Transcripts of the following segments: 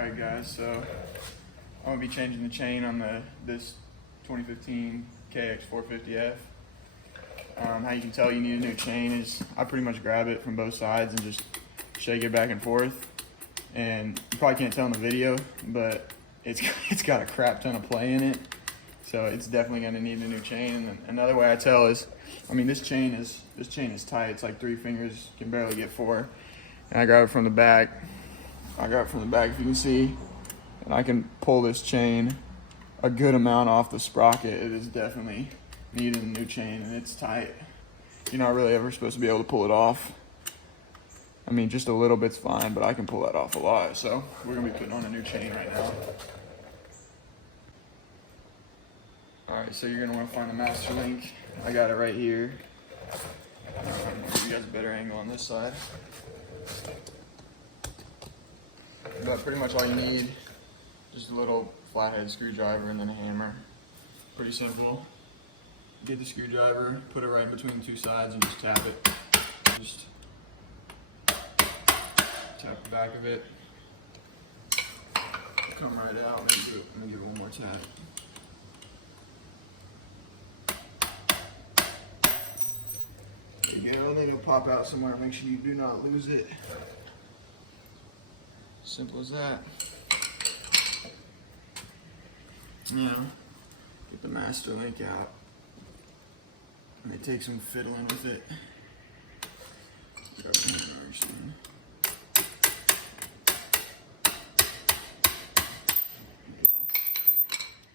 Alright guys, so I'm going to be changing the chain on this 2015 KX450F. How you can tell you need a new chain is I pretty much grab it from both sides and just shake it back and forth. And you probably can't tell in the video, but it's got a crap ton of play in it. So it's definitely going to need a new chain. And then another way I tell is, I mean, this chain is tight. It's like 3 fingers, can barely get 4. And I grab it from the back. If you can see, and I can pull this chain a good amount off the sprocket. It is definitely needing a new chain, and it's tight. You're not really ever supposed to be able to pull it off. I mean, just a little bit's fine, but I can pull that off a lot. So we're gonna be putting on a new chain right now. All right, so you're gonna wanna find the master link. I got it right here. I'll give you guys a better angle on this side. But pretty much all you need, just a little flathead screwdriver and then a hammer. Pretty simple. Get the screwdriver, put it right in between the 2 sides and just tap it. Just tap the back of it. Come right out. Let me give it one more tap. There you go. Then it'll pop out somewhere. Make sure you do not lose it. Simple as that. Now, get the master link out. And they take some fiddling with it. There you go.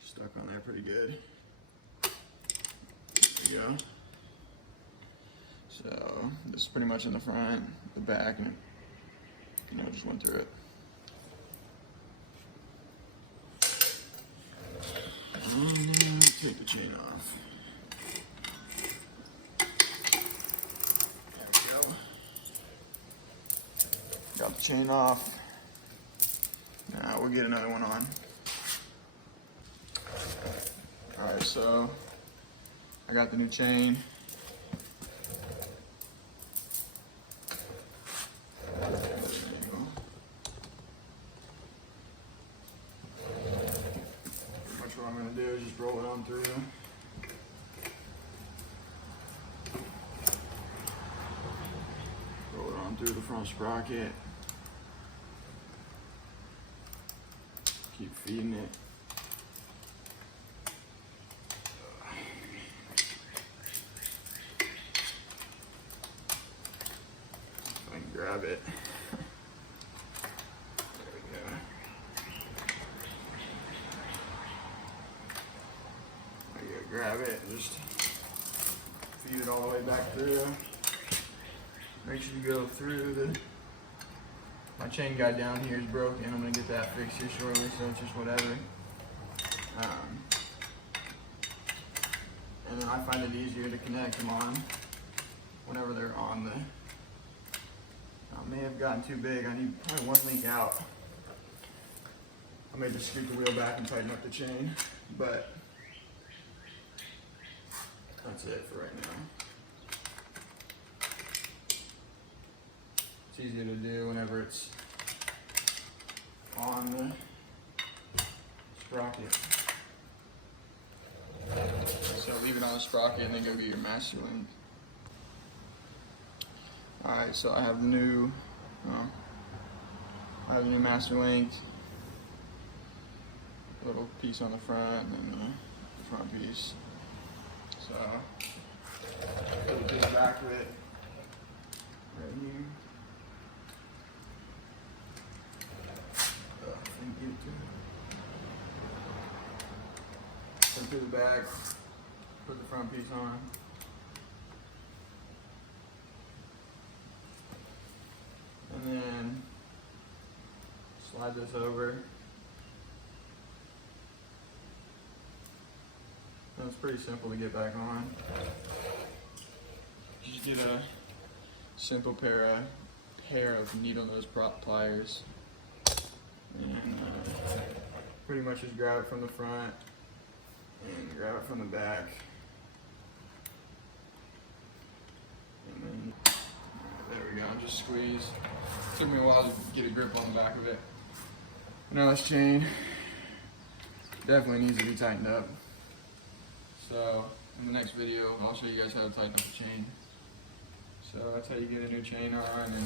Stuck on there pretty good. There you go. So, this is pretty much in the front, the back, and just went through it. And take the chain off. There we go. Got the chain off. Now we'll get another one on. Alright, so I got the new chain. What I'm going to do is just roll it on through. Roll it on through the front sprocket. Keep feeding it. If I can grab it. Grab it and just feed it all the way back through. Make sure you go through my chain guide down here is broken. I'm gonna get that fixed here shortly, so it's just whatever. And then I find it easier to connect them on whenever they're on I may have gotten too big. I need probably 1 link out. I may just scoot the wheel back and tighten up the chain, but that's it for right now. It's easier to do whenever it's on the sprocket. So leave it on the sprocket and then go get your master link. Alright, so I have the new master link. Little piece on the front and then the front piece. So, put this back of it right here. Put through the back, put the front piece on. And then slide this over. And it's pretty simple to get back on. Just get a simple pair of needle nose prop pliers, and pretty much just grab it from the front and grab it from the back, and then there we go. Just squeeze. Took me a while to get a grip on the back of it. Now this chain definitely needs to be tightened up. So in the next video, I'll show you guys how to tighten up the chain. So that's how you get a new chain on. And